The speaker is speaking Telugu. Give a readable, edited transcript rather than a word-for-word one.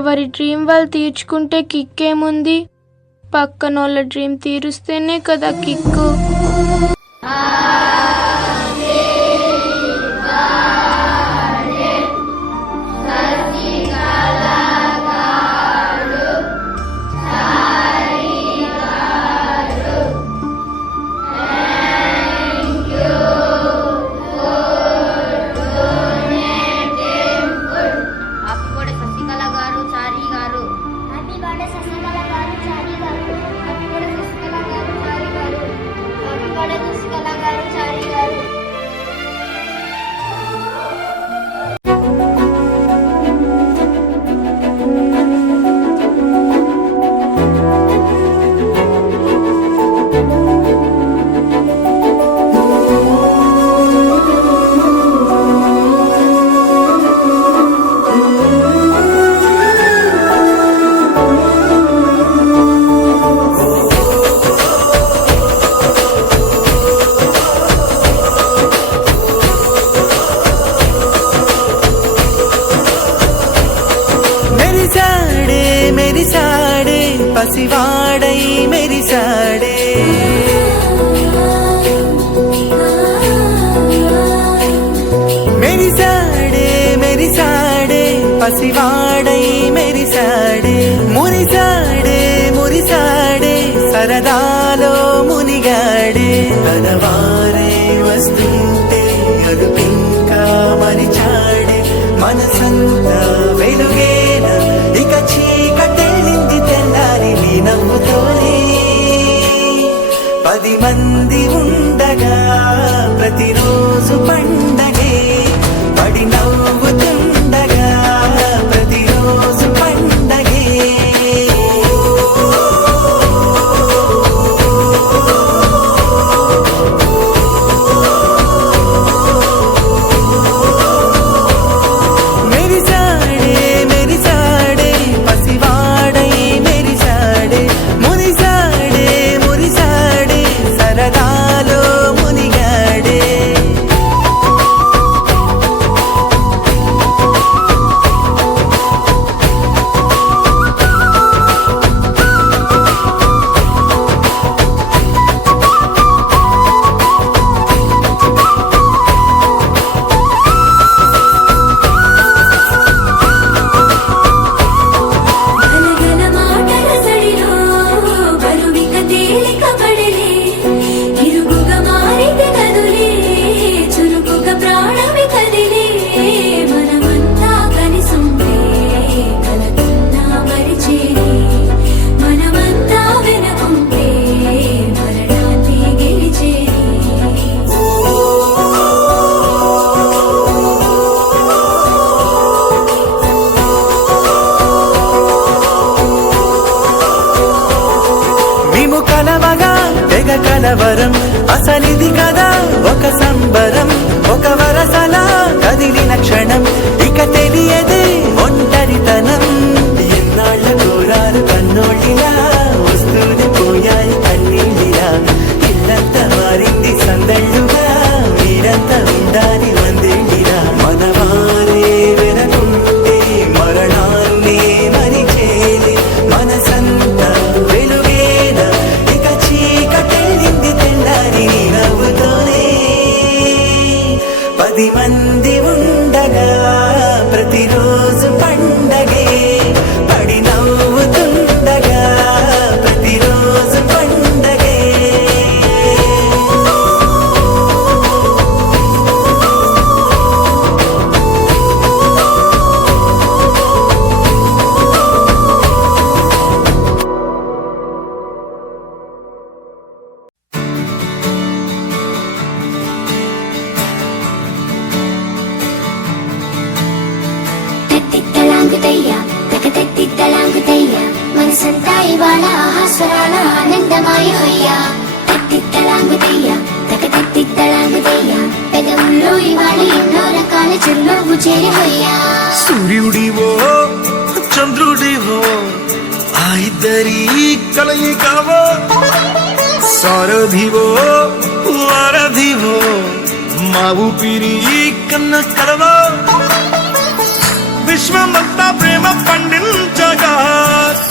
ఎవరి డ్రీమ్ వాళ్ళు తీర్చుకుంటే కిక్కేముంది, పక్కనోళ్ళ డ్రీమ్ తీరుస్తేనే కదా కిక్కు. పసివాడై మెరిసాడే మెరిసాడే మెరిసాడే పసివాడై మెరిసాడే మురిసాడే మురిసాడే సరదాలో మునిగాడే తనవారే వస్తుంటే అడుపింకా మరిచాడే మనసంతా వెలుగేన ఇక చీకటెళ్ళింది తెల్లారి నీ నవ్వుతోనే 10 మంది ఉండగా ప్రతిరోజు పండగే పడి నవ్వుతుండగా ప్రతిరోజు పండగే కలవరం అసలిది కదా ఒక సంబరం ఒక వరసలా కదిలిన క్షణం ఇక తెలియదే ఒంటరితనం ఎన్నాళ్ళ కోరారు కన్నోళ్ళిలా వస్తూనే పోయాయి కన్నీళ్ళిలా ఇల్లంతా మారింది సందళ్ళుగా మీరంతా ఉండాలి వందేళ్ళిలా మనవారే వెనకుంటే మరణాన్నే మరిచేది మనసంతా వెలుగేన ఇక చీకటెళ్ళింది తెల్లారి నవ్వుతోనే 10 మంది ఉండగా ప్రతిరోజు పండగే పడి నవ్వుతుండగా ప్రతిరోజు పండగే మనసంతా ఇవాళ ఆస్వరాల ఆనందమాయ హొయ్యా తత్తిత్తలాంగుతయ్యా తకతత్తిత్తలాంగుతయ్యా పెదవుల్లో ఇవాళ ఎన్నో రకాల చిరునవ్వు చేరి హొయ్యా సూర్యుడివో చంద్రుడివో ఆ ఇద్దరి కలయికవో సారథివో వారధివో మా ఊపిరి కన్న కలవో విశ్వమంతా ప్రేమ పండించ పండగ